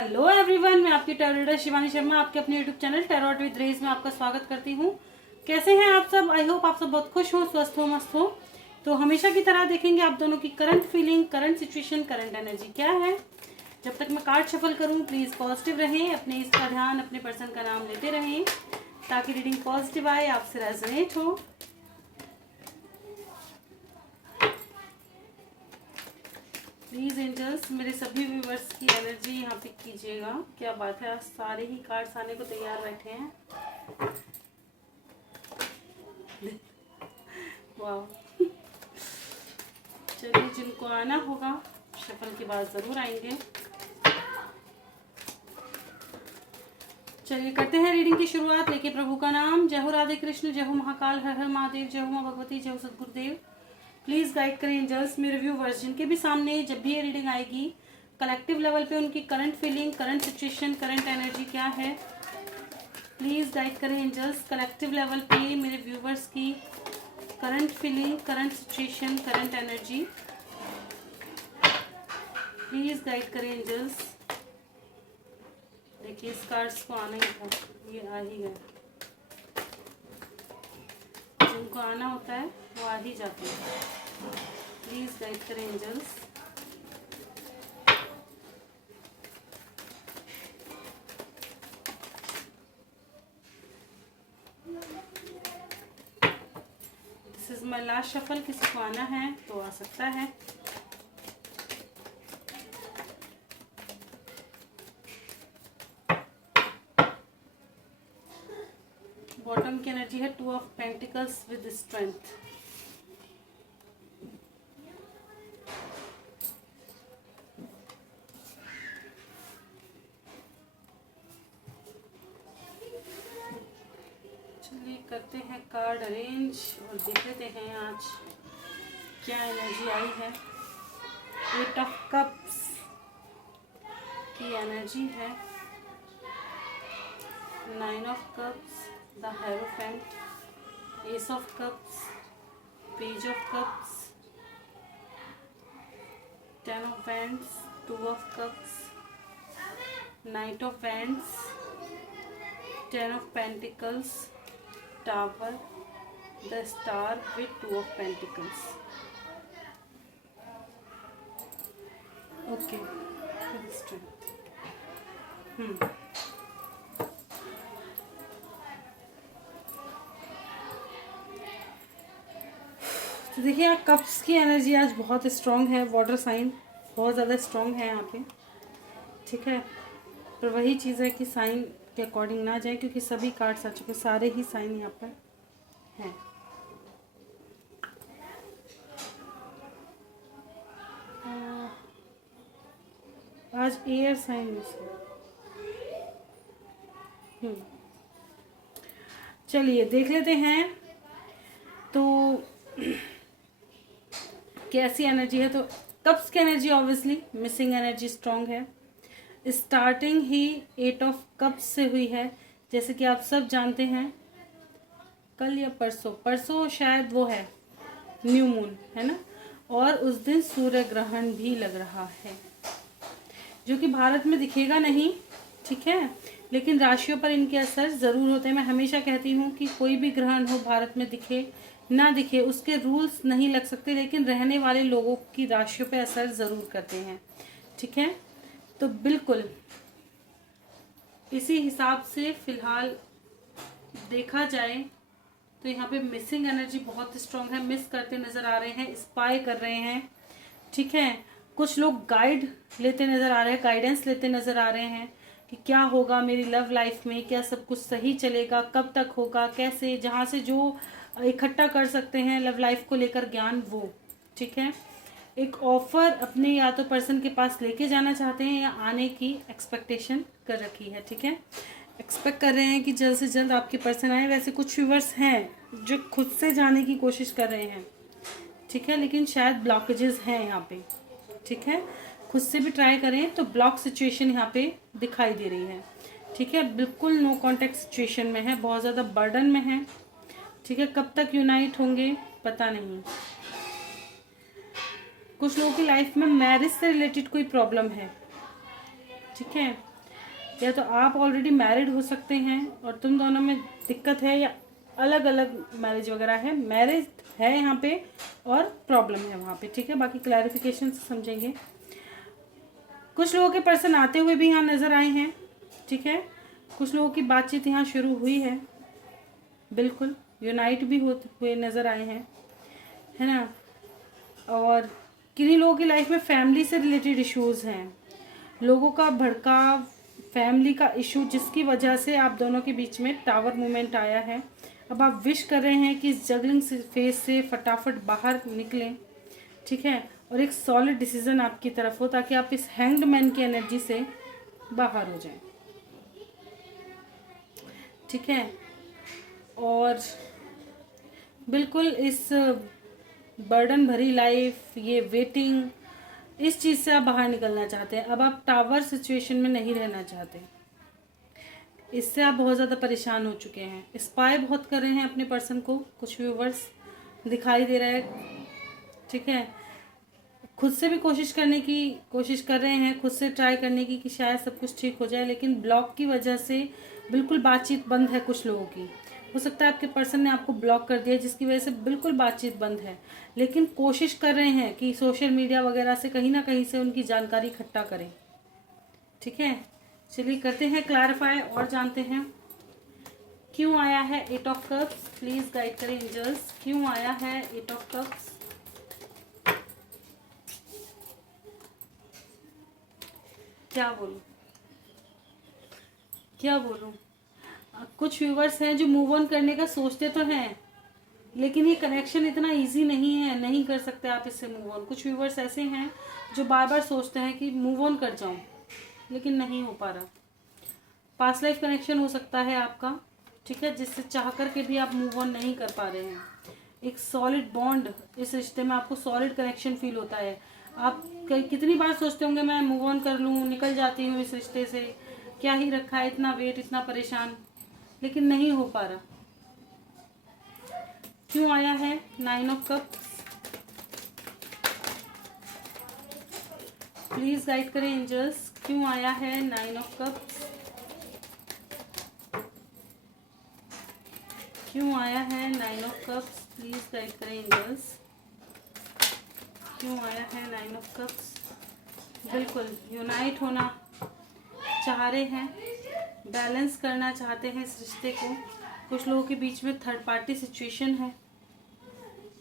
Hello everyone, मैं आपकी tarot reader Shivani Sharma आपके अपने यूट्यूब चैनल टैरोट विद रेज में आपका स्वागत करती हूँ। कैसे हैं आप सब? आई होप आप सब बहुत खुश हो, स्वस्थ हो, मस्त हो। तो हमेशा की तरह देखेंगे आप दोनों की current feeling, current situation, current energy क्या है। जब तक मैं कार्ड शफल करूँ प्लीज पॉजिटिव रहें, अपने इसका ध्यान, अपने पर्सन का नाम लेते रहें ताकि रीडिंग पॉजिटिव आए, आपसे रेजोनेट हो। प्लीज एंजल्स मेरे सभी व्यूवर्स की एनर्जी यहाँ पिक कीजिएगा। क्या बात है, आज सारे ही कार्ड्स आने को तैयार बैठे हैं। वाह, चलिए जिनको आना होगा शफल के बाद जरूर आएंगे। चलिए करते हैं रीडिंग की शुरुआत। लेके प्रभु का नाम। जय हो राधे कृष्ण, जय हो महाकाल, हर हर महादेव, जय हो माँ भगवती, जय हो सदगुरुदेव। प्लीज गाइड करें एंजल्स मेरे व्यूवर्स जिनके भी सामने जब भी ये रीडिंग आएगी कलेक्टिव लेवल पे उनकी current feeling, current situation, current energy क्या है। प्लीज गाइड करें एंजल्स कलेक्टिव लेवल पे मेरे व्यूवर्स की current feeling, current situation, current energy. Please guide करें एंजल्स। देखिए इस कार्ड्स को आना ही था, ये आ ही गए। जिनको आना होता है वो आ ही जाते हैं। प्लीज गाइड करें angels. This is my last shuffle. किसी को आना है तो आ सकता है। बॉटम की एनर्जी है 2 ऑफ पेंटिकल्स विद स्ट्रेंथ। चलिए करते हैं कार्ड अरेंज और देख लेते हैं आज क्या एनर्जी आई है। 8 ऑफ कप्स की एनर्जी है। 9 of cups, the hierophant, S of cups, page of cups, 10 of wands, 2 of cups, night of wands, 10 of pentacles, tower, the star with 2 of pentacles. Okay, तो देखिए यहाँ कप्स की energy आज बहुत strong है। Water sign बहुत ज़्यादा strong है यहाँ पे, ठीक है। पर वही चीज़ है कि साइन के अकॉर्डिंग ना जाए क्योंकि सभी कार्ड्स आ चुके, सारे ही साइन यहाँ पर हैं। आज एयर साइन में से चलिए देख लेते हैं तो कैसी एनर्जी है। तो कप्स की energy obviously missing energy strong है। स्टार्टिंग ही 8 ऑफ कप्स से हुई है। जैसे कि आप सब जानते हैं कल या परसों शायद वो है न्यू मून, है ना। और उस दिन सूर्य ग्रहण भी लग रहा है जो कि भारत में दिखेगा नहीं, ठीक है, लेकिन राशियों पर इनके असर जरूर होते हैं। मैं हमेशा कहती हूँ कि कोई भी ग्रहण हो भारत में दिखे ना दिखे उसके रूल्स नहीं लग सकते, लेकिन रहने वाले लोगों की राशियों पे असर जरूर करते हैं, ठीक है। तो बिल्कुल इसी हिसाब से फिलहाल देखा जाए तो यहाँ पे मिसिंग एनर्जी बहुत स्ट्रांग है। मिस करते नजर आ रहे हैं, स्पाई कर रहे हैं, ठीक है। कुछ लोग गाइड लेते नजर आ रहे हैं, गाइडेंस लेते नजर आ रहे हैं कि क्या होगा मेरी लव लाइफ में, क्या सब कुछ सही चलेगा, कब तक होगा, कैसे, जहाँ से जो इकट्ठा कर सकते हैं लव लाइफ को लेकर ज्ञान वो, ठीक है। एक ऑफर अपने या तो पर्सन के पास लेके जाना चाहते हैं या आने की एक्सपेक्टेशन कर रखी है, ठीक है। एक्सपेक्ट कर रहे हैं कि जल्द से जल्द आपके पर्सन आए। वैसे कुछ व्यूअर्स हैं जो खुद से जाने की कोशिश कर रहे हैं, ठीक है, लेकिन शायद ब्लॉकेजेस हैं यहाँ पे, ठीक है। खुद से भी ट्राई करें तो ब्लॉक सिचुएशन यहाँ पे दिखाई दे रही है, ठीक है। बिल्कुल नो कॉन्टेक्ट सिचुएशन में है, बहुत ज़्यादा बर्डन में है, ठीक है। कब तक यूनाइट होंगे पता नहीं। कुछ लोगों की लाइफ में मैरिज से रिलेटेड कोई प्रॉब्लम है, ठीक है। या तो आप ऑलरेडी मैरिड हो सकते हैं और तुम दोनों में दिक्कत है, या अलग अलग मैरिज वगैरह है, मैरिज है यहाँ पे और प्रॉब्लम है वहाँ पे, ठीक है। बाकी क्लैरिफिकेशन से समझेंगे। कुछ लोगों के पर्सन आते हुए भी यहाँ नज़र आए हैं, ठीक है। कुछ लोगों की बातचीत यहाँ शुरू हुई है, बिल्कुल यूनाइट भी होते हुए नज़र आए हैं, है ना। और किन्हीं लोगों की लाइफ में फैमिली से रिलेटेड इश्यूज़ हैं, लोगों का भड़काव, फैमिली का इशू, जिसकी वजह से आप दोनों के बीच में टावर मूवमेंट आया है। अब आप विश कर रहे हैं कि इस जगलिंग फेज से फटाफट बाहर निकलें, ठीक है, और एक सॉलिड डिसीजन आपकी तरफ हो, ताकि आप इस हैंग्ड मैन की एनर्जी से बाहर हो जाएं, ठीक है। और बिल्कुल इस बर्डन भरी लाइफ, ये वेटिंग, इस चीज़ से आप बाहर निकलना चाहते हैं। अब आप टावर सिचुएशन में नहीं रहना चाहते, इससे आप बहुत ज़्यादा परेशान हो चुके हैं। स्पाई बहुत कर रहे हैं अपने पर्सन को, कुछ व्यूवर्स दिखाई दे रहा है, ठीक है। खुद से भी कोशिश करने की कोशिश कर रहे हैं, खुद से ट्राई करने की कि शायद सब कुछ ठीक हो जाए, लेकिन ब्लॉक की वजह से बिल्कुल बातचीत बंद है कुछ लोगों की। हो सकता है आपके पर्सन ने आपको ब्लॉक कर दिया, जिसकी वजह से बिल्कुल बातचीत बंद है, लेकिन कोशिश कर रहे हैं कि सोशल मीडिया वगैरह से कहीं ना कहीं से उनकी जानकारी इकट्ठा करें, ठीक है। चलिए करते हैं क्लैरिफाई और जानते हैं क्यों आया है 8 ऑफ कप्स। प्लीज गाइड करें एंजल्स, क्यों आया है 8 ऑफ कप्स। क्या बोलूं, क्या बोलूं। कुछ व्यूवर्स हैं जो मूव ऑन करने का सोचते तो हैं, लेकिन ये कनेक्शन इतना इजी नहीं है, नहीं कर सकते आप इससे मूव ऑन। कुछ व्यूवर्स ऐसे हैं जो बार बार सोचते हैं कि मूव ऑन कर जाऊं, लेकिन नहीं हो पा रहा। पास्ट लाइफ कनेक्शन हो सकता है आपका, ठीक है, जिससे चाह करके भी आप मूव ऑन नहीं कर पा रहे हैं। एक सॉलिड बॉन्ड, इस रिश्ते में आपको सॉलिड कनेक्शन फील होता है। आप कितनी बार सोचते होंगे मैं मूव ऑन कर लूँ, निकल जाती हूँ इस रिश्ते से, क्या ही रखा है, इतना वेट, इतना परेशान, लेकिन नहीं हो पा रहा। क्यों आया है 9 ऑफ कप्स। प्लीज गाइड करें एंजल्स, क्यों आया है 9 ऑफ कप्स। क्यों आया है 9 ऑफ कप्स। प्लीज गाइड करें एंजल्स, क्यों आया है 9 ऑफ कप्स। बिल्कुल यूनाइट होना चाह रहे हैं, बैलेंस करना चाहते हैं इस रिश्ते को। कुछ लोगों के बीच में थर्ड पार्टी सिचुएशन है,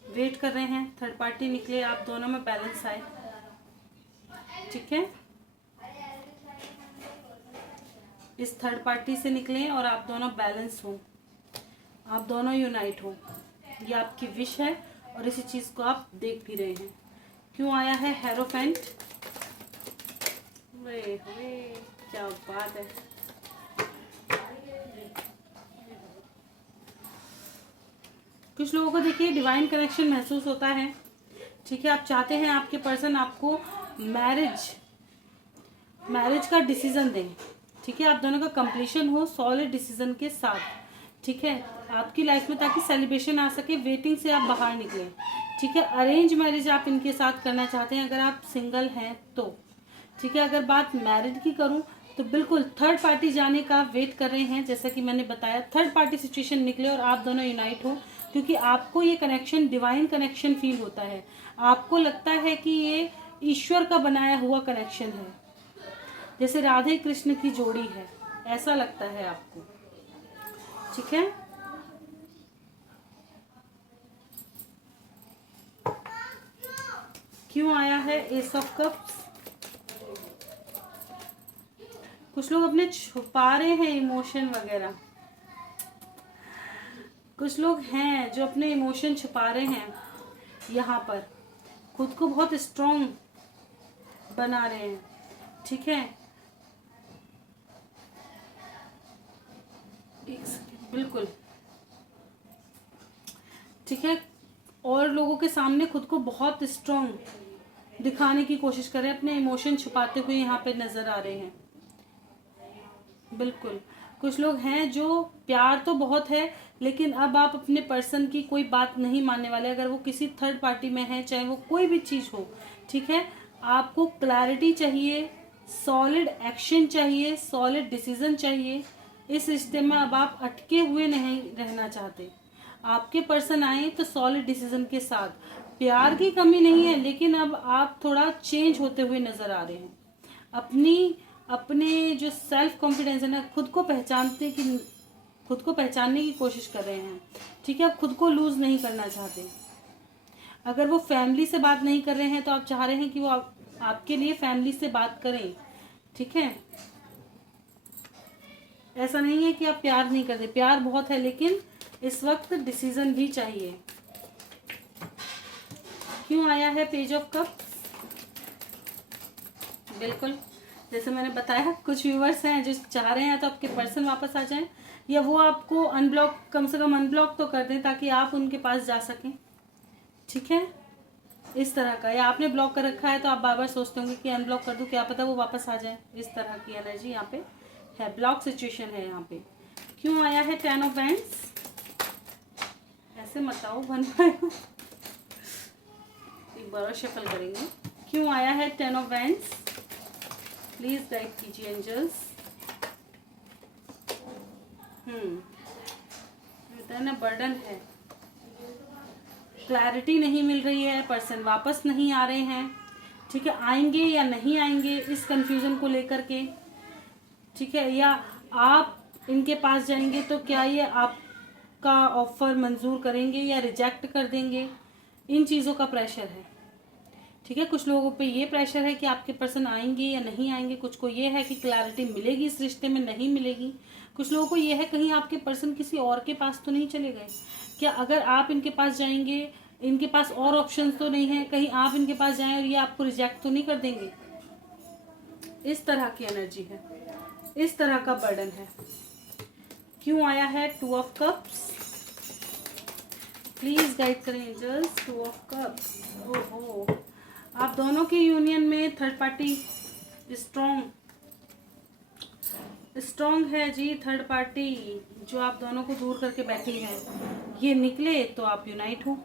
वेट कर रहे हैं थर्ड पार्टी निकले, आप दोनों में बैलेंस आए, ठीक है। इस थर्ड पार्टी से निकले और आप दोनों बैलेंस हो, आप दोनों यूनाइट हो, ये आपकी विश है और इसी चीज को आप देख भी रहे हैं। क्यों आया है हेरोफेंट। वे क्या बात है। कुछ लोगों को देखिए डिवाइन कनेक्शन महसूस होता है, ठीक है। आप चाहते हैं आपके पर्सन आपको मैरिज का डिसीजन दें, ठीक है। आप दोनों का कंप्लीशन हो सॉलिड डिसीजन के साथ, ठीक है, आपकी लाइफ में, ताकि सेलिब्रेशन आ सके, वेटिंग से आप बाहर निकले, ठीक है। अरेंज मैरिज आप इनके साथ करना चाहते हैं अगर आप सिंगल हैं तो, ठीक है। अगर बात मैरिड की करूं तो बिल्कुल थर्ड पार्टी जाने का वेट कर रहे हैं, जैसा कि मैंने बताया, थर्ड पार्टी सिचुएशन निकले और आप दोनों यूनाइट हो, क्योंकि आपको ये कनेक्शन डिवाइन कनेक्शन फील होता है। आपको लगता है कि ये ईश्वर का बनाया हुआ कनेक्शन है, जैसे राधे कृष्ण की जोड़ी है, ऐसा लगता है आपको, ठीक है। क्यों आया है एस ऑफ कप्स। कुछ लोग अपने छुपा रहे हैं इमोशन वगैरह, कुछ लोग हैं जो अपने इमोशन छुपा रहे हैं, यहाँ पर खुद को बहुत स्ट्रॉन्ग बना रहे हैं, ठीक है। बिल्कुल ठीक है, और लोगों के सामने खुद को बहुत स्ट्रॉन्ग दिखाने की कोशिश कर रहे हैं, अपने इमोशन छुपाते हुए यहाँ पे नजर आ रहे हैं। बिल्कुल कुछ लोग हैं जो प्यार तो बहुत है, लेकिन अब आप अपने पर्सन की कोई बात नहीं मानने वाले, अगर वो किसी थर्ड पार्टी में है, चाहे वो कोई भी चीज हो, ठीक है। आपको क्लैरिटी चाहिए, सॉलिड एक्शन चाहिए, सॉलिड डिसीजन चाहिए। इस रिश्ते में अब आप अटके हुए नहीं रहना चाहते। आपके पर्सन आए तो सॉलिड डिसीजन के साथ। प्यार की कमी नहीं है, लेकिन अब आप थोड़ा चेंज होते हुए नजर आ रहे हैं। अपने जो सेल्फ कॉन्फिडेंस है ना, खुद को पहचानने की कोशिश कर रहे हैं। ठीक है, आप खुद को लूज नहीं करना चाहते। अगर वो फैमिली से बात नहीं कर रहे हैं तो आप चाह रहे हैं कि वो आपके लिए फैमिली से बात करें। ठीक है, ऐसा नहीं है कि आप प्यार नहीं करते, प्यार बहुत है, लेकिन इस वक्त डिसीजन भी चाहिए। क्यों आया है पेज ऑफ कप्स? बिल्कुल जैसे मैंने बताया, कुछ व्यूवर्स हैं जो चाह रहे हैं तो आपके पर्सन वापस आ जाएं, या वो आपको अनब्लॉक, कम से कम अनब्लॉक तो कर दें ताकि आप उनके पास जा सकें। ठीक है, इस तरह का। या आपने ब्लॉक कर रखा है तो आप बार बार सोचते होंगे कि अनब्लॉक कर दूं, क्या पता वो वापस आ जाए। इस तरह की एनर्जी यहाँ पे है, ब्लॉक सिचुएशन है यहाँ पे। क्यों आया है 10 ऑफ वैंड्स? ऐसे मत आओ, बन पाएगा, एक बार और शफल करेंगे। क्यों आया है 10 ऑफ वैंड्स? प्लीज गाइड कीजिए एंजल्स। ना बर्डन है, क्लैरिटी नहीं मिल रही है, पर्सन वापस नहीं आ रहे हैं। ठीक है, आएंगे या नहीं आएंगे इस कंफ्यूजन को लेकर के। ठीक है, या आप इनके पास जाएंगे तो क्या ये आपका ऑफर मंजूर करेंगे या रिजेक्ट कर देंगे, इन चीज़ों का प्रेशर है। ठीक है, कुछ लोगों पे ये प्रेशर है कि आपके पर्सन आएंगे या नहीं आएंगे, कुछ को ये है कि क्लैरिटी मिलेगी इस रिश्ते में, नहीं मिलेगी। कुछ लोगों को ये है कहीं आपके पर्सन किसी और के पास तो नहीं चले गए, क्या अगर आप इनके पास जाएंगे, इनके पास और ऑप्शंस तो नहीं है, कहीं आप इनके पास जाएं और ये आपको रिजेक्ट तो नहीं कर देंगे। इस तरह की एनर्जी है, इस तरह का बर्डन है। क्यों आया है 2 ऑफ कप्स? प्लीज गाइड करें एंजल्स। 2 ऑफ कप्स, ओहो, आप दोनों की यूनियन में थर्ड पार्टी स्ट्रॉन्ग है जी। थर्ड पार्टी जो आप दोनों को दूर करके बैठी है, ये निकले तो आप यूनाइट हो।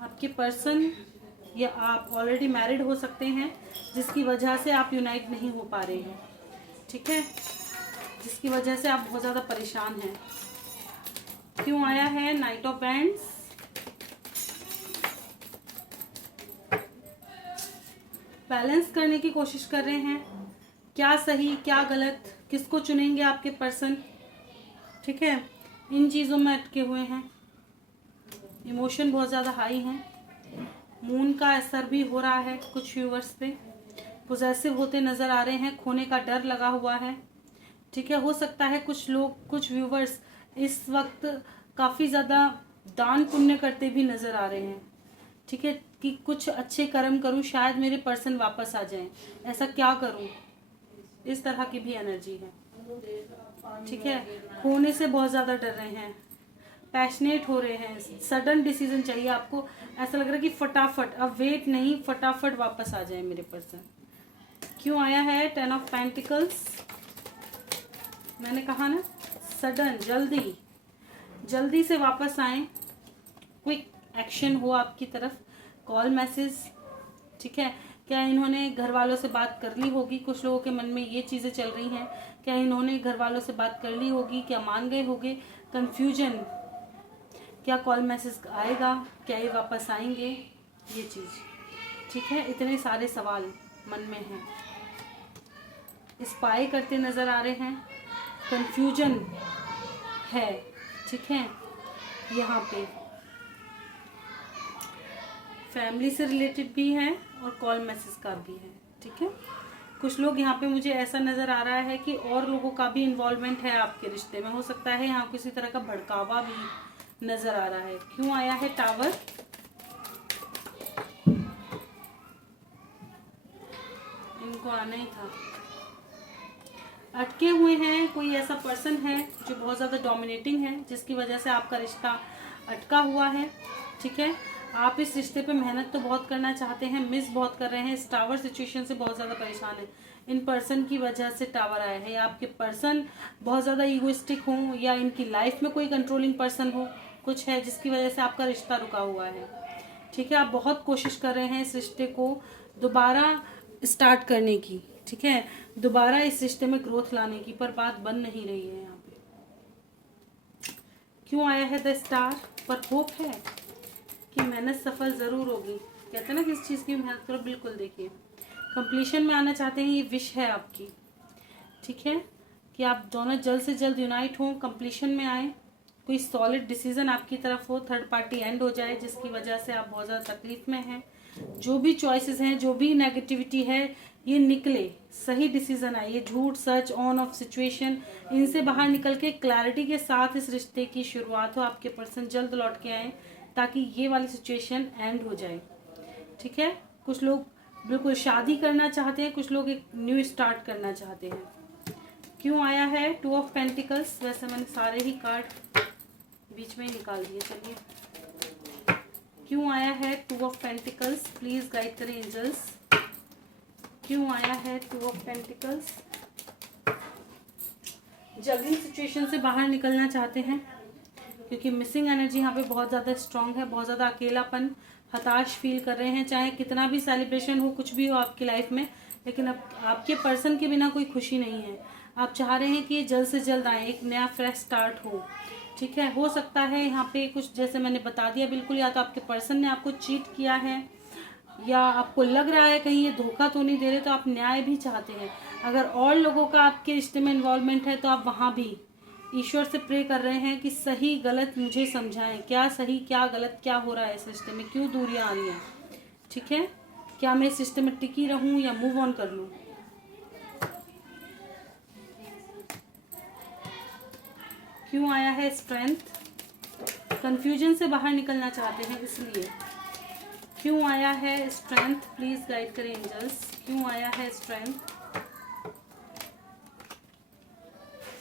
आपके पर्सन या आप ऑलरेडी मैरिड हो सकते हैं, जिसकी वजह से आप यूनाइट नहीं हो पा रहे हैं। ठीक है, जिसकी वजह से आप बहुत ज़्यादा परेशान हैं। क्यों आया है नाइट ऑफ वैंड्स? बैलेंस करने की कोशिश कर रहे हैं, क्या सही क्या गलत, किसको चुनेंगे आपके पर्सन। ठीक है, इन चीज़ों में अटके हुए हैं, इमोशन बहुत ज़्यादा हाई हैं। मून का असर भी हो रहा है कुछ व्यूवर्स पे, पोजेसिव होते नज़र आ रहे हैं, खोने का डर लगा हुआ है। ठीक है, हो सकता है कुछ लोग, कुछ व्यूवर्स इस वक्त काफ़ी ज़्यादा दान पुण्य करते भी नज़र आ रहे हैं। ठीक है, कि कुछ अच्छे कर्म करूं, शायद मेरे पर्सन वापस आ जाएं, ऐसा क्या करूं, इस तरह की भी एनर्जी है। ठीक है, खोने से बहुत ज़्यादा डर रहे हैं, पैशनेट हो रहे हैं, सडन डिसीजन चाहिए आपको। ऐसा लग रहा है कि फटाफट, अब वेट नहीं, फटाफट वापस आ जाए मेरे पर्सन। क्यों आया है 10 ऑफ पेंटिकल्स? मैंने कहा ना, सडन, जल्दी से वापस आए, क्विक एक्शन हो आपकी तरफ, कॉल मैसेज। ठीक है, क्या इन्होंने घर वालों से बात कर ली होगी? कुछ लोगों के मन में ये चीज़ें चल रही हैं, क्या इन्होंने घर वालों से बात कर ली होगी, क्या मान गए होंगे? कंफ्यूजन, क्या कॉल मैसेज आएगा, क्या ये वापस आएंगे, ये चीज़। ठीक है, इतने सारे सवाल मन में हैं, स्पाई करते नज़र आ रहे हैं, कंफ्यूजन है। ठीक है, यहाँ पे फैमिली से रिलेटेड भी है और कॉल मैसेज का भी है। ठीक है, कुछ लोग यहाँ पे, मुझे ऐसा नज़र आ रहा है कि और लोगों का भी इन्वॉल्वमेंट है आपके रिश्ते में, हो सकता है यहाँ किसी तरह का भड़कावा भी नज़र आ रहा है। क्यों आया है टावर? इनको आना ही था, अटके हुए हैं। कोई ऐसा पर्सन है जो बहुत ज़्यादा डोमिनेटिंग है, जिसकी वजह से आपका रिश्ता अटका हुआ है। ठीक है, आप इस रिश्ते पे मेहनत तो बहुत करना चाहते हैं, मिस बहुत कर रहे हैं, इस टावर सिचुएशन से बहुत ज़्यादा परेशान है। इन पर्सन की वजह से टावर आया है, या आपके पर्सन बहुत ज़्यादा ईगोइस्टिक हो, या इनकी लाइफ में कोई कंट्रोलिंग पर्सन हो, कुछ है जिसकी वजह से आपका रिश्ता रुका हुआ है। ठीक है, आप बहुत कोशिश कर रहे हैं इस रिश्ते को दोबारा स्टार्ट करने की, ठीक है, दोबारा इस रिश्ते में ग्रोथ लाने की, पर बात बन नहीं रही है यहाँ पे। क्यों आया है द स्टार? पर होप है कि मेहनत सफल जरूर होगी। कहते हैं ना किस चीज़ की मेहनत करो, बिल्कुल देखिए कंप्लीशन में आना चाहते हैं, ये विश है आपकी, ठीक है, कि आप दोनों जल्द से जल्द यूनाइट हों, कंप्लीशन में आए, कोई सॉलिड डिसीजन आपकी तरफ हो, थर्ड पार्टी एंड हो जाए जिसकी वजह से आप बहुत ज़्यादा तकलीफ में हैं। जो भी चॉइसेस हैं, जो भी नेगेटिविटी है, ये निकले, सही डिसीजन आए, ये झूठ सच ऑन ऑफ सिचुएशन, इनसे बाहर निकल के क्लैरिटी के साथ इस रिश्ते की शुरुआत हो, आपके पर्सन जल्द लौट के आए ताकि ये वाली सिचुएशन एंड हो जाए, ठीक है। कुछ लोग बिल्कुल शादी करना चाहते हैं, कुछ लोग एक न्यू स्टार्ट करना चाहते हैं। क्यों आया है 2 ऑफ पेंटिकल्स? वैसे मैंने सारे ही कार्ड बीच में ही निकाल दिए, चलिए। क्यों आया है 2 ऑफ पेंटिकल्स? प्लीज गाइड करें एंजल्स। क्यों आया है 2 ऑफ पेंटिकल्स? जगलिंग सिचुएशन से बाहर निकलना चाहते हैं क्योंकि मिसिंग एनर्जी यहाँ पे बहुत ज़्यादा स्ट्रांग है, बहुत ज़्यादा अकेलापन, हताश फील कर रहे हैं। चाहे कितना भी सेलिब्रेशन हो, कुछ भी हो आपकी लाइफ में, लेकिन अब आपके पर्सन के बिना कोई खुशी नहीं है। आप चाह रहे हैं कि जल्द से जल्द आए, एक नया फ्रेश स्टार्ट हो, ठीक है। हो सकता है यहाँ पे कुछ, जैसे मैंने बता दिया बिल्कुल, या तो आपके पर्सन ने आपको चीट किया है, या आपको लग रहा है कहीं ये धोखा तो नहीं दे रहे, तो आप न्याय भी चाहते हैं। अगर और लोगों का आपके रिश्ते में इन्वॉल्वमेंट है तो आप वहाँ भी ईश्वर से प्रे कर रहे हैं कि सही गलत मुझे समझाएं, क्या सही क्या गलत, क्या हो रहा है इस रिश्ते में, क्यों दूरियां आ रही हैं, ठीक है, क्या मैं इस रिश्ते में टिकी रहूं या मूव ऑन कर लूं। क्यों आया है स्ट्रेंथ? कंफ्यूजन से बाहर निकलना चाहते हैं इसलिए। क्यों आया है स्ट्रेंथ? प्लीज गाइड करें एंजल्स। क्यों आया है स्ट्रेंथ?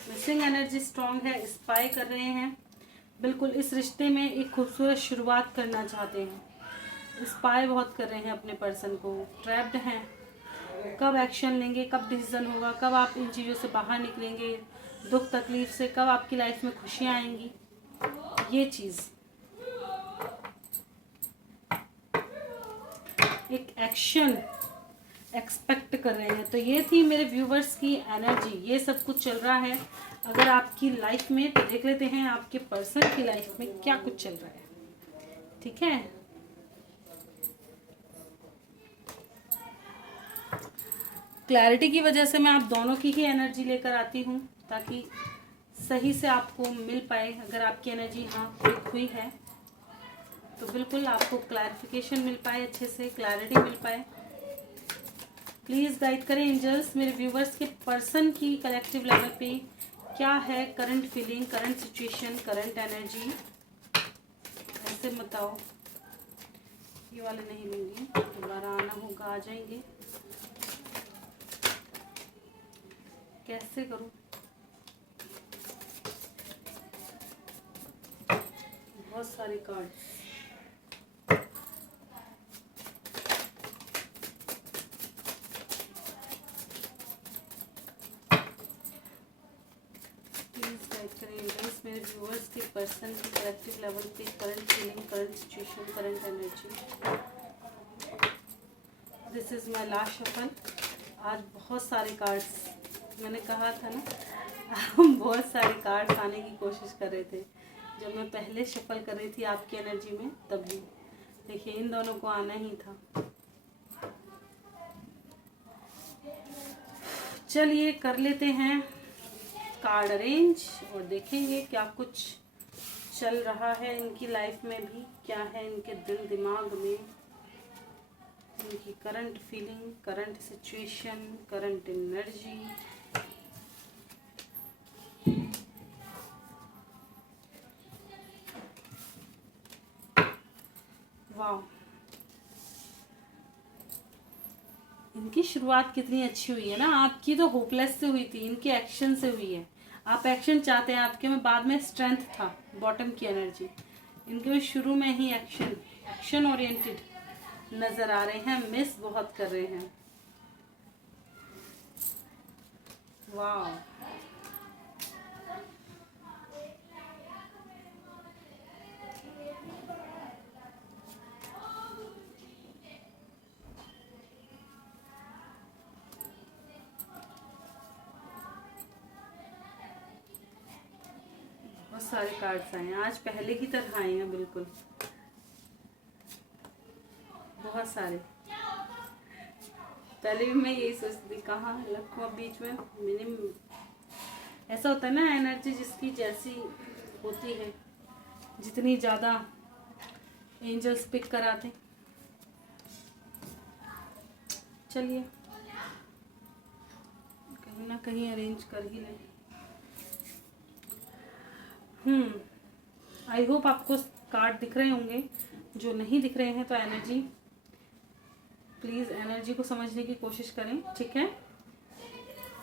मिसिंग एनर्जी स्ट्रांग है, स्पाई कर रहे हैं, बिल्कुल इस रिश्ते में एक खूबसूरत शुरुआत करना चाहते हैं, स्पाई बहुत कर रहे हैं अपने पर्सन को, ट्रैप्ड हैं, कब एक्शन लेंगे, कब डिसीजन होगा, कब आप इन चीज़ों से बाहर निकलेंगे, दुख तकलीफ से, कब आपकी लाइफ में खुशियाँ आएंगी, ये चीज़ एक एक्शन एक्सपेक्ट कर रहे हैं। तो ये थी मेरे व्यूवर्स की एनर्जी, ये सब कुछ चल रहा है अगर आपकी लाइफ में। तो देख लेते हैं आपके पर्सन की लाइफ में क्या कुछ चल रहा है, ठीक है। क्लैरिटी की वजह से मैं आप दोनों की ही एनर्जी लेकर आती हूँ ताकि सही से आपको मिल पाए। अगर आपकी एनर्जी यहाँ क्लिक हुई है तो बिल्कुल आपको क्लैरिफिकेशन मिल पाए, अच्छे से क्लैरिटी मिल पाए। प्लीज गाइड करें एंजल्स, मेरे व्यूवर्स के पर्सन की कलेक्टिव लेवल पे क्या है current feeling, current situation, current energy, ऐसे बताओ। ये वाले नहीं लेंगे, दोबारा आना होगा, आ जाएंगे, कैसे करूं, बहुत सारे कार्ड्स। मेरे व्यूअर्स के पर्सन की कलेक्टिव लेवल पे current feeling, current situation, current energy. This is my last shuffle. आज बहुत सारे कार्ड्स, मैंने कहा था ना बहुत सारे कार्ड्स आने की कोशिश कर रहे थे जब मैं पहले शफल कर रही थी आपकी एनर्जी में, तभी देखिए इन दोनों को आना ही था। चलिए कर लेते हैं कार्ड अरेंज और देखेंगे क्या कुछ चल रहा है इनकी लाइफ में भी, क्या है इनके दिल दिमाग में, इनकी current feeling, current situation, current energy. वाह, इनकी शुरुआत कितनी अच्छी हुई है ना। आपकी तो होपलेस से हुई थी, इनके एक्शन से हुई है। आप एक्शन चाहते हैं, आपके में बाद में स्ट्रेंथ था, बॉटम की एनर्जी, इनके में शुरू में ही एक्शन, एक्शन ओरिएंटेड नजर आ रहे हैं, मिस बहुत कर रहे हैं। वाह, बहुत सारे कार्ड्स आए हैं आज, पहले की तरह आए हैं बिल्कुल, बहुत सारे। पहले भी मैं यही सोचती थी कहाँ रखूँ अब बीच में, मैंने ऐसा होता है ना, एनर्जी जिसकी जैसी होती है, जितनी ज़्यादा एंजल्स पिक कराते। चलिए कहीं ना कहीं अरेंज कर ही लें। आई होप आपको कार्ड दिख रहे होंगे, जो नहीं दिख रहे हैं तो एनर्जी, प्लीज़ एनर्जी को समझने की कोशिश करें, ठीक है।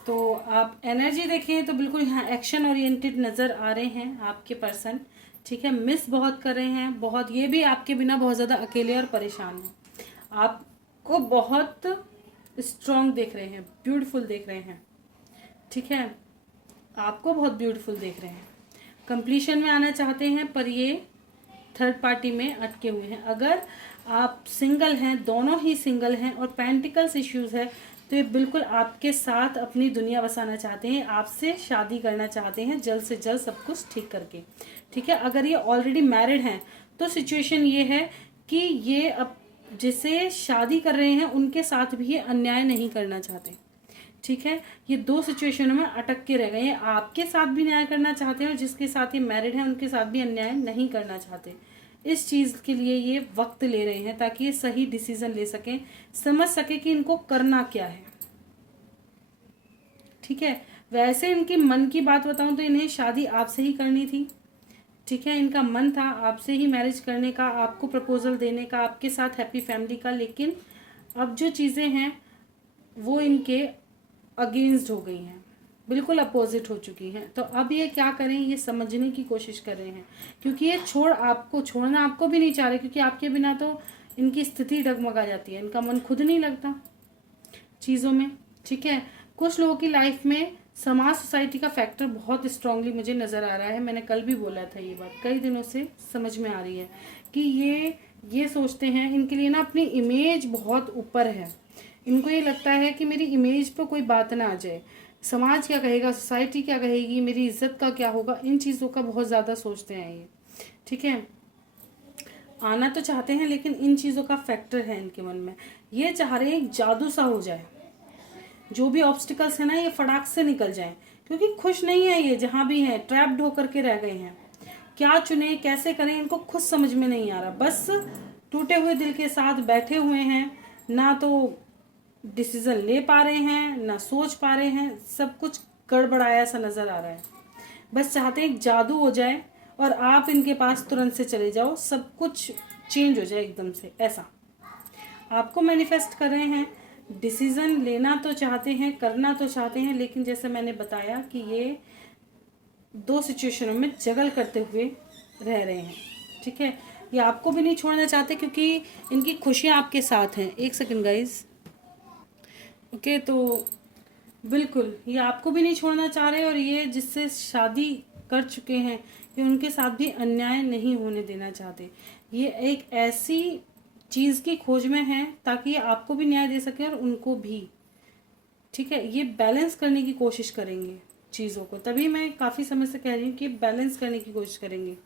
तो आप एनर्जी देखें तो बिल्कुल यहाँ एक्शन ओरिएंटेड नज़र आ रहे हैं आपके पर्सन, ठीक है। मिस बहुत कर रहे हैं, बहुत, ये भी आपके बिना बहुत ज़्यादा अकेले और परेशान हैं। आपको बहुत स्ट्रॉन्ग देख रहे हैं, ब्यूटीफुल देख रहे हैं, ठीक है। आपको बहुत ब्यूटीफुल देख रहे हैं, कंप्लीशन में आना चाहते हैं, पर ये थर्ड पार्टी में अटके हुए हैं। अगर आप सिंगल हैं, दोनों ही सिंगल हैं और पेंटिकल्स इश्यूज है, तो ये बिल्कुल आपके साथ अपनी दुनिया बसाना चाहते हैं, आपसे शादी करना चाहते हैं जल्द से जल्द सब कुछ ठीक करके, ठीक है। अगर ये ऑलरेडी मैरिड हैं तो सिचुएशन ये है कि ये अब जिसे शादी कर रहे हैं उनके साथ भी ये अन्याय नहीं करना चाहते, ठीक है। ये दो सिचुएशनों में अटक के रह गए हैं, आपके साथ भी न्याय करना चाहते हैं और जिसके साथ ये मैरिड है उनके साथ भी अन्याय नहीं करना चाहते। इस चीज़ के लिए ये वक्त ले रहे हैं ताकि ये सही डिसीजन ले सकें, समझ सके कि इनको करना क्या है, ठीक है। वैसे इनकी मन की बात बताऊं तो इन्हें शादी आपसे ही करनी थी, ठीक है। इनका मन था आपसे ही मैरिज करने का, आपको प्रपोजल देने का, आपके साथ हैप्पी फैमिली का, लेकिन अब जो चीज़ें हैं वो इनके अगेंस्ट हो गई हैं, बिल्कुल अपोजिट हो चुकी हैं। तो अब ये क्या करें, ये समझने की कोशिश कर रहे हैं, क्योंकि ये छोड़ना आपको भी नहीं चाह रहे, क्योंकि आपके बिना तो इनकी स्थिति डगमगा जाती है, इनका मन खुद नहीं लगता चीज़ों में, ठीक है। कुछ लोगों की लाइफ में समाज सोसाइटी का फैक्टर बहुत स्ट्रांगली मुझे नज़र आ रहा है। मैंने कल भी बोला था, ये बात कई दिनों से समझ में आ रही है कि ये सोचते हैं, इनके लिए ना अपनी इमेज बहुत ऊपर है। इनको ये लगता है कि मेरी इमेज पर कोई बात ना आ जाए, समाज क्या कहेगा, सोसाइटी क्या कहेगी, मेरी इज्जत का क्या होगा, इन चीज़ों का बहुत ज़्यादा सोचते हैं ये, ठीक है। आना तो चाहते हैं लेकिन इन चीज़ों का फैक्टर है इनके मन में। ये चाह रहे हैं जादू सा हो जाए, जो भी ऑब्स्टिकल्स है ना ये फटाक से निकल जाए, क्योंकि खुश नहीं है ये, जहाँ भी हैं ट्रैप्ड होकर के रह गए हैं। क्या चुने, कैसे करें, इनको खुद समझ में नहीं आ रहा, बस टूटे हुए दिल के साथ बैठे हुए हैं, ना तो डिसीजन ले पा रहे हैं ना सोच पा रहे हैं, सब कुछ गड़बड़ाया सा नजर आ रहा है। बस चाहते हैं जादू हो जाए और आप इनके पास तुरंत से चले जाओ, सब कुछ चेंज हो जाए एकदम से, ऐसा आपको मैनिफेस्ट कर रहे हैं। डिसीजन लेना तो चाहते हैं, करना तो चाहते हैं, लेकिन जैसे मैंने बताया कि ये दो सिचुएशनों में जगल करते हुए रह रहे हैं, ठीक है। ये आपको भी नहीं छोड़ना चाहते क्योंकि इनकी खुशियाँ आपके साथ हैं। एक सेकेंड गाइज, ओके। तो बिल्कुल ये आपको भी नहीं छोड़ना चाह रहे, और ये जिससे शादी कर चुके हैं ये उनके साथ भी अन्याय नहीं होने देना चाहते। ये एक ऐसी चीज़ की खोज में है ताकि ये आपको भी न्याय दे सके और उनको भी, ठीक है। ये बैलेंस करने की कोशिश करेंगे चीज़ों को, तभी मैं काफ़ी समय से कह रही हूँ कि बैलेंस करने की कोशिश करेंगे,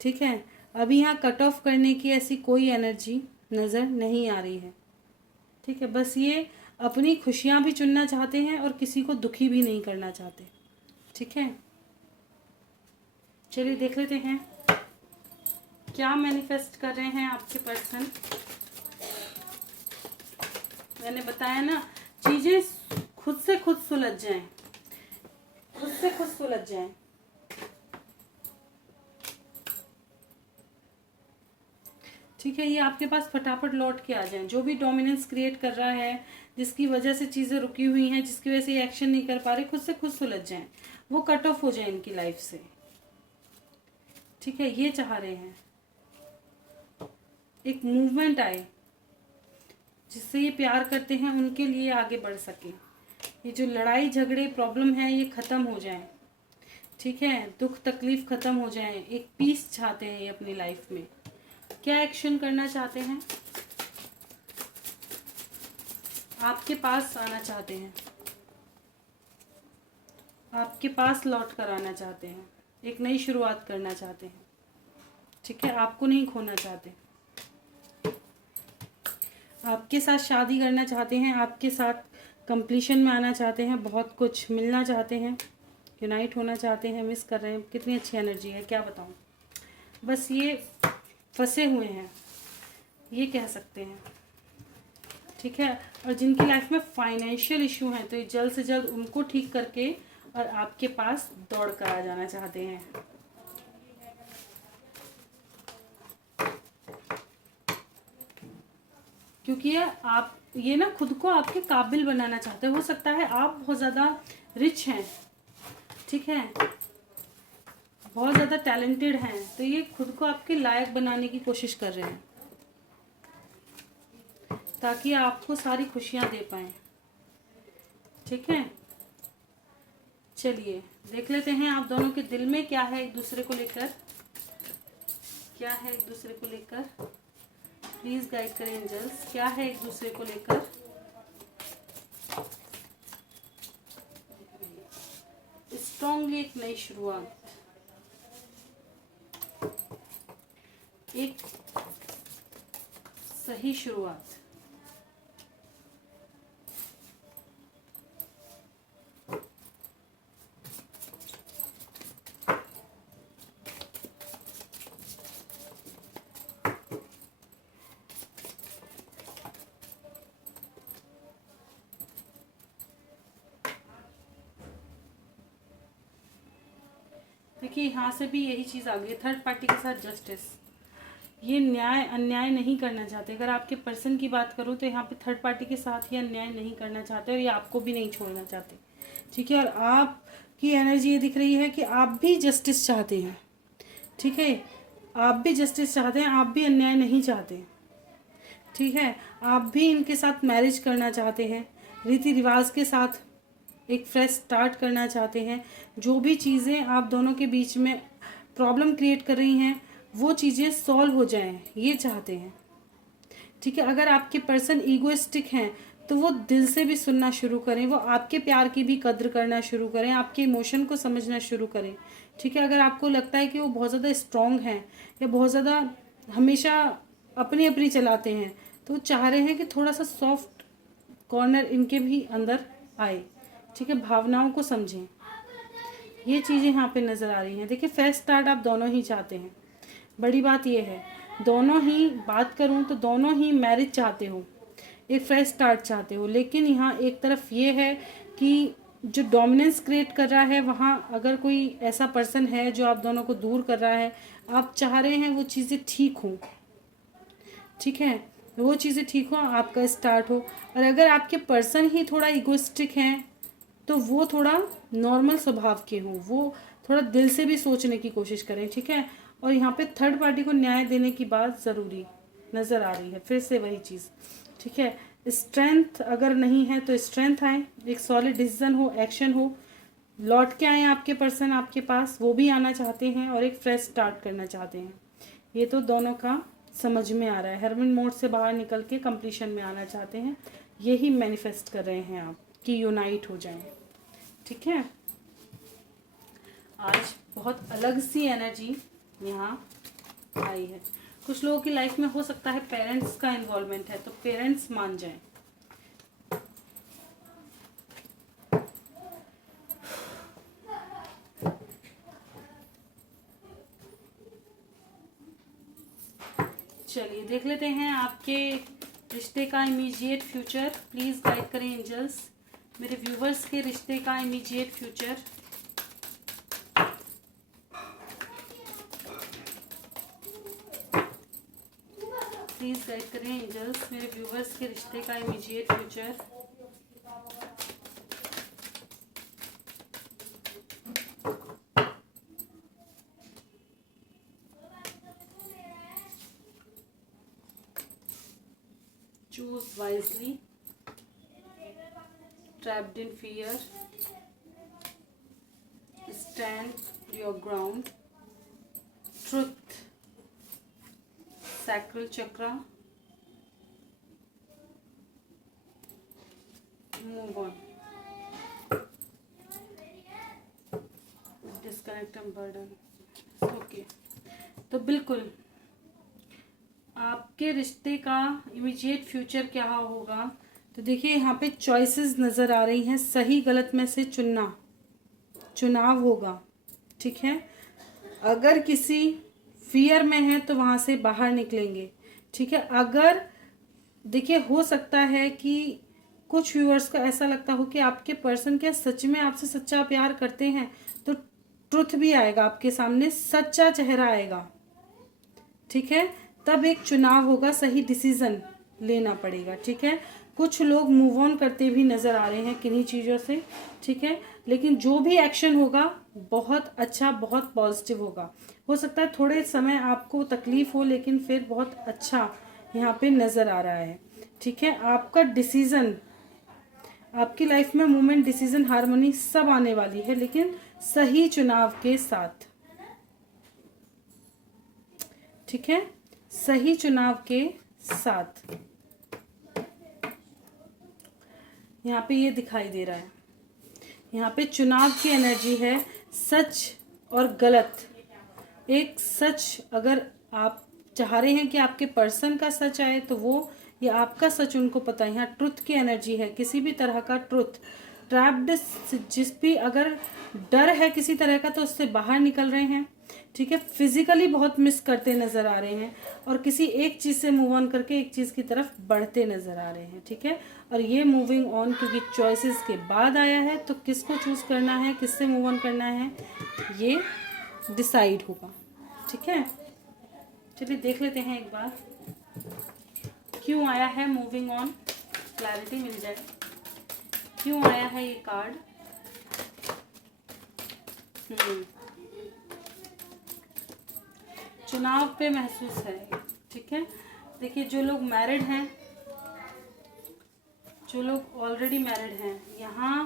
ठीक है। अभी यहाँ कट ऑफ करने की ऐसी कोई एनर्जी नज़र नहीं आ रही है, ठीक है। बस ये अपनी खुशियाँ भी चुनना चाहते हैं और किसी को दुखी भी नहीं करना चाहते, ठीक है। चलिए देख लेते हैं क्या मैनिफेस्ट कर रहे हैं आपके पर्सन। मैंने बताया ना, चीज़ें खुद से खुद सुलझ जाएं, खुद से खुद सुलझ जाएं। ठीक है, ये आपके पास फटाफट लौट के आ जाएं। जो भी डोमिनेंस क्रिएट कर रहा है, जिसकी वजह से चीज़ें रुकी हुई हैं, जिसकी वजह से ये एक्शन नहीं कर पा रहे, खुद से खुद सुलझ जाएं, वो कट ऑफ हो जाए इनकी लाइफ से, ठीक है। ये चाह रहे हैं एक मूवमेंट आए, जिससे ये प्यार करते हैं उनके लिए आगे बढ़ सके। ये जो लड़ाई झगड़े प्रॉब्लम है ये ख़त्म हो जाए, ठीक है। दुख तकलीफ ख़त्म हो जाए, एक पीस चाहते हैं ये अपनी लाइफ में। क्या एक्शन करना चाहते हैं, आपके पास आना चाहते हैं, आपके पास लौट कर आना चाहते हैं, एक नई शुरुआत करना चाहते हैं, ठीक है, आपको नहीं खोना चाहते, आपके साथ शादी करना चाहते हैं, आपके साथ कंप्लीशन में आना चाहते हैं, बहुत कुछ मिलना चाहते हैं, यूनाइट होना चाहते हैं, मिस कर रहे हैं। कितनी अच्छी एनर्जी है, क्या बताऊं। बस ये फंसे हुए हैं, ये कह सकते हैं, ठीक है। और जिनकी लाइफ में फाइनेंशियल इशू हैं तो ये जल्द से जल्द उनको ठीक करके और आपके पास दौड़ कर आ जाना चाहते हैं। क्योंकि ये ना खुद को आपके काबिल बनाना चाहते हैं। हो सकता है आप बहुत ज़्यादा रिच हैं, ठीक है, बहुत ज़्यादा टैलेंटेड हैं, तो ये खुद को आपके लायक बनाने की कोशिश कर रहे हैं ताकि आपको सारी खुशियां दे पाए, ठीक है। चलिए देख लेते हैं आप दोनों के दिल में क्या है एक दूसरे को लेकर, क्या है एक दूसरे को लेकर। प्लीज गाइड करें एंजल्स, क्या है एक दूसरे को लेकर। स्ट्रॉन्गली एक नई शुरुआत, एक सही शुरुआत। देखिए यहाँ से भी यही चीज आ गई, थर्ड पार्टी के साथ जस्टिस। ये न्याय अन्याय नहीं करना चाहते। अगर आपके पर्सन की बात करूँ तो यहाँ पे थर्ड पार्टी के साथ ये अन्याय नहीं करना चाहते और ये आपको भी नहीं छोड़ना चाहते, ठीक है। और आपकी एनर्जी ये दिख रही है कि आप भी जस्टिस चाहते हैं, ठीक है, आप भी जस्टिस चाहते हैं, आप भी अन्याय नहीं चाहते, ठीक है। आप भी इनके साथ मैरिज करना चाहते हैं, रीति रिवाज के साथ एक फ्रेश स्टार्ट करना चाहते हैं। जो भी चीज़ें आप दोनों के बीच में प्रॉब्लम क्रिएट कर रही हैं वो चीज़ें सॉल्व हो जाएं, ये चाहते हैं, ठीक है। अगर आपके पर्सन ईगोइस्टिक हैं तो वो दिल से भी सुनना शुरू करें, वो आपके प्यार की भी कद्र करना शुरू करें, आपके इमोशन को समझना शुरू करें, ठीक है। अगर आपको लगता है कि वो बहुत ज़्यादा स्ट्रॉन्ग हैं या बहुत ज़्यादा हमेशा अपनी अपनी चलाते हैं तो वो चाह रहे हैं कि थोड़ा सा सॉफ्ट कॉर्नर इनके भी अंदर आए, ठीक है, भावनाओं को समझें। ये चीज़ें यहाँ पे नज़र आ रही हैं। देखिए फेस्ट स्टार्ट आप दोनों ही चाहते हैं, बड़ी बात ये है, दोनों ही बात करूँ तो दोनों ही मैरिज चाहते हो, एक फ्रेश स्टार्ट चाहते हो। लेकिन यहाँ एक तरफ ये है कि जो डोमिनेंस क्रिएट कर रहा है वहाँ अगर कोई ऐसा पर्सन है जो आप दोनों को दूर कर रहा है, आप चाह रहे हैं वो चीज़ें ठीक हों, ठीक है, वो चीज़ें ठीक हो, आपका स्टार्ट हो। और अगर आपके पर्सन ही थोड़ा इगोइस्टिक हैं तो वो थोड़ा नॉर्मल स्वभाव के हों, वो थोड़ा दिल से भी सोचने की कोशिश करें, ठीक है। और यहाँ पे थर्ड पार्टी को न्याय देने की बात ज़रूरी नज़र आ रही है, फिर से वही चीज़, ठीक है। स्ट्रेंथ अगर नहीं है तो स्ट्रेंथ आए, एक सॉलिड डिसीजन हो, एक्शन हो, लौट के आए आपके पर्सन आपके पास, वो भी आना चाहते हैं और एक फ्रेश स्टार्ट करना चाहते हैं। ये तो दोनों का समझ में आ रहा है, हरमन मोड से बाहर निकल के कंप्लीशन में आना चाहते हैं, यही मैनिफेस्ट कर रहे हैं आप कि यूनाइट हो जाएं, ठीक है। आज बहुत अलग सी एनर्जी यहाँ आई है। कुछ लोगों की लाइफ में हो सकता है पेरेंट्स का इन्वॉल्वमेंट है, तो पेरेंट्स मान जाएं। चलिए देख लेते हैं आपके रिश्ते का इमीडिएट फ्यूचर। प्लीज गाइड करें एंजल्स, मेरे व्यूवर्स के रिश्ते का इमीडिएट फ्यूचर। प्लीज गाइड करें एंजल्स, मेरे व्यूवर्स के रिश्ते का immediate future. Choose wisely, trapped in fear, stand your ground, truth, sacral chakra, move on, disconnect connect and burden. Okay, तो बिल्कुल आपके रिश्ते का इमीडिएट फ्यूचर क्या होगा, तो देखिए यहाँ पे चॉइसेस नज़र आ रही हैं, सही गलत में से चुनाव होगा। ठीक है, अगर किसी फियर में है तो वहाँ से बाहर निकलेंगे। ठीक है, अगर देखिए हो सकता है कि कुछ व्यूअर्स का ऐसा लगता हो कि आपके पर्सन क्या सच में आपसे सच्चा प्यार करते हैं, तो ट्रुथ भी आएगा आपके सामने, सच्चा चेहरा आएगा। ठीक है, तब एक चुनाव होगा, सही डिसीजन लेना पड़ेगा। ठीक है, कुछ लोग मूव ऑन करते भी नजर आ रहे हैं किन्हीं चीज़ों से। ठीक है, लेकिन जो भी एक्शन होगा बहुत अच्छा, बहुत पॉजिटिव होगा। हो सकता है थोड़े समय आपको तकलीफ हो, लेकिन फिर बहुत अच्छा यहाँ पे नजर आ रहा है। ठीक है, आपका डिसीजन, आपकी लाइफ में मूवमेंट, डिसीजन, हार्मनी सब आने वाली है, लेकिन सही चुनाव के साथ। ठीक है, सही चुनाव के साथ यहाँ पे ये दिखाई दे रहा है। यहाँ पे चुनाव की एनर्जी है, सच और गलत। एक सच, अगर आप चाह रहे हैं कि आपके पर्सन का सच आए तो वो, या आपका सच उनको पता है। यहाँ ट्रुथ की एनर्जी है, किसी भी तरह का ट्रुथ, ट्रैप्ड, जिस भी अगर डर है किसी तरह का तो उससे बाहर निकल रहे हैं। ठीक है, फिजिकली बहुत मिस करते नजर आ रहे हैं, और किसी एक चीज से मूव ऑन करके एक चीज की तरफ बढ़ते नजर आ रहे हैं। ठीक है, और ये मूविंग ऑन क्योंकि चॉइसेस के बाद आया है, तो किसको चूज करना है, किससे मूव ऑन करना है, ये डिसाइड होगा। ठीक है, चलिए देख लेते हैं एक बार क्यों आया है मूविंग ऑन, क्लैरिटी मिल जाए क्यों आया है ये कार्ड। चुनाव पे महसूस है। ठीक है, देखिए जो लोग मैरिड हैं, जो लोग ऑलरेडी मैरिड हैं, यहाँ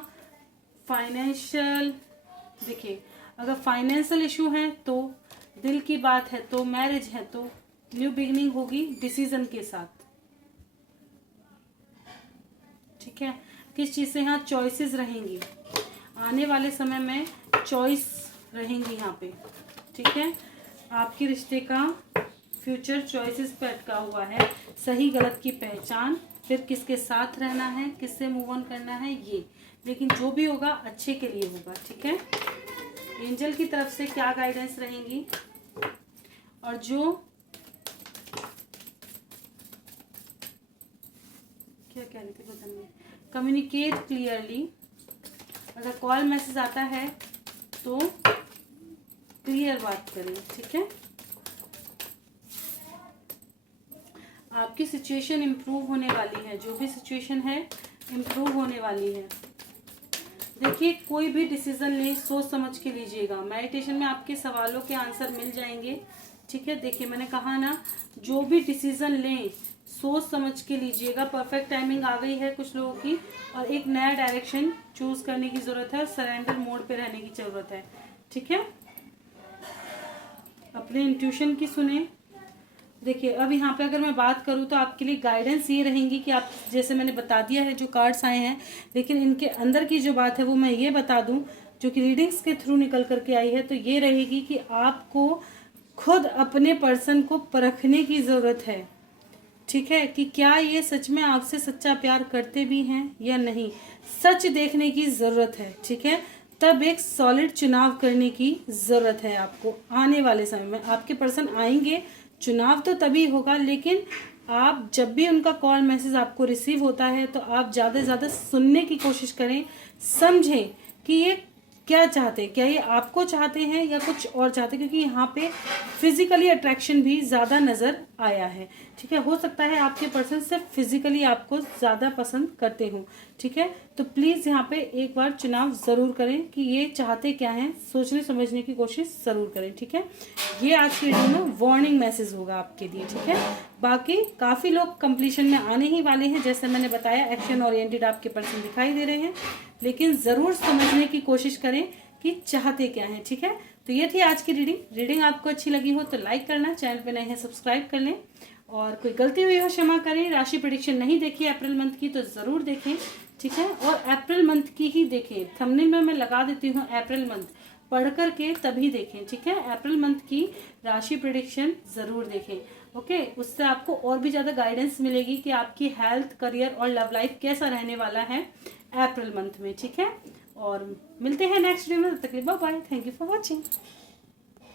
फाइनेंशियल, देखिए अगर फाइनेंशियल इशू है तो, दिल की बात है तो, मैरिज है तो न्यू बिगिनिंग होगी डिसीजन के साथ। ठीक है, किस चीज़ से यहाँ चॉइसेस रहेंगी, आने वाले समय में चॉइस रहेंगी यहाँ पे। ठीक है, आपके रिश्ते का फ्यूचर चॉइसेस पे अटका हुआ है, सही गलत की पहचान, फिर किसके साथ रहना है, किससे मूव ऑन करना है ये, लेकिन जो भी होगा अच्छे के लिए होगा। ठीक है, एंजल की तरफ से क्या गाइडेंस रहेंगी, और जो क्या कह रही थी बदन में, कम्युनिकेट क्लियरली, अगर कॉल मैसेज आता है तो क्लियर बात करें। ठीक है, आपकी सिचुएशन इम्प्रूव होने वाली है, जो भी सिचुएशन है इम्प्रूव होने वाली है। देखिए कोई भी डिसीजन ले सोच समझ के लीजिएगा, मेडिटेशन में आपके सवालों के आंसर मिल जाएंगे। ठीक है, देखिए मैंने कहा ना, जो भी डिसीजन लें सोच समझ के लीजिएगा, परफेक्ट टाइमिंग आ गई है कुछ लोगों की, और एक नया डायरेक्शन चूज करने की जरूरत है, और सरेंडर मोड पे रहने की जरूरत है। ठीक है, अपने इंट्यूशन की सुने। देखिए अब यहाँ पे अगर मैं बात करूँ तो आपके लिए गाइडेंस ये रहेंगी कि आप, जैसे मैंने बता दिया है जो कार्ड्स आए हैं, लेकिन इनके अंदर की जो बात है वो मैं ये बता दूं, जो कि रीडिंग्स के थ्रू निकल करके आई है, तो ये रहेगी कि आपको खुद अपने पर्सन को परखने की ज़रूरत है। ठीक है, कि क्या ये सच में आपसे सच्चा प्यार करते भी हैं या नहीं, सच देखने की ज़रूरत है। ठीक है, तब एक सॉलिड चुनाव करने की ज़रूरत है आपको। आने वाले समय में आपके पर्सन आएंगे, चुनाव तो तभी होगा, लेकिन आप जब भी उनका कॉल मैसेज आपको रिसीव होता है तो आप ज़्यादा से ज़्यादा सुनने की कोशिश करें, समझें कि ये क्या चाहते हैं, क्या ये आपको चाहते हैं या कुछ और चाहते हैं, क्योंकि यहाँ पे फिजिकली अट्रैक्शन भी ज़्यादा नज़र आया है। ठीक है, हो सकता है आपके पर्सन सिर्फ फिजिकली आपको ज़्यादा पसंद करते हों। ठीक है, तो प्लीज़ यहाँ पे एक बार चुनाव ज़रूर करें कि ये चाहते क्या हैं, सोचने समझने की कोशिश ज़रूर करें। ठीक है, ये आज की वीडियो में वार्निंग मैसेज होगा आपके लिए। ठीक है, बाकी काफ़ी लोग कंप्लीशन में आने ही वाले हैं, जैसे मैंने बताया एक्शन ओरिएंटेड आपके पर्सन दिखाई दे रहे हैं, लेकिन ज़रूर समझने की कोशिश करें कि चाहते क्या हैं। ठीक है, तो ये थी आज की रीडिंग आपको अच्छी लगी हो तो लाइक करना, चैनल पे नए हैं सब्सक्राइब कर लें, और कोई गलती हुई हो क्षमा करें। राशि प्रेडिक्शन नहीं देखी अप्रैल मंथ की तो ज़रूर देखें। ठीक है, और अप्रैल मंथ की ही देखें, थंबनेल में मैं लगा देती हूँ अप्रैल मंथ, पढ़ करके तभी देखें, ठीक है। अप्रैल मंथ की राशि प्रेडिक्शन ज़रूर देखें, ओके। उससे आपको और भी ज़्यादा गाइडेंस मिलेगी कि आपकी हेल्थ, करियर और लव लाइफ कैसा रहने वाला है अप्रैल मंथ में, ठीक है। और मिलते हैं नेक्स्ट वीडियो में, तब तक के लिए bye bye, thank you for watching.